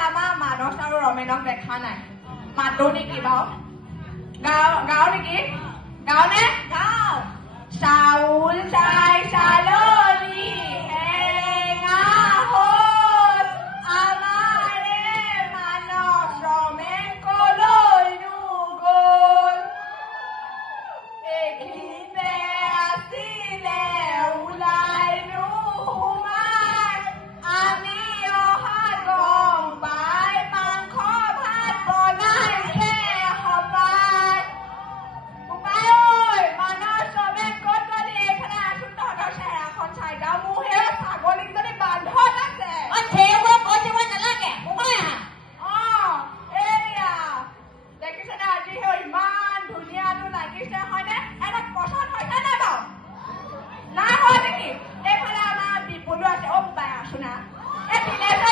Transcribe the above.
আমাৰ মানস আৰু ৰমেনক দেখা নাই মাতো নেকি বাৰু গাও নেকি গাও নে গাও চাউল চাই চালো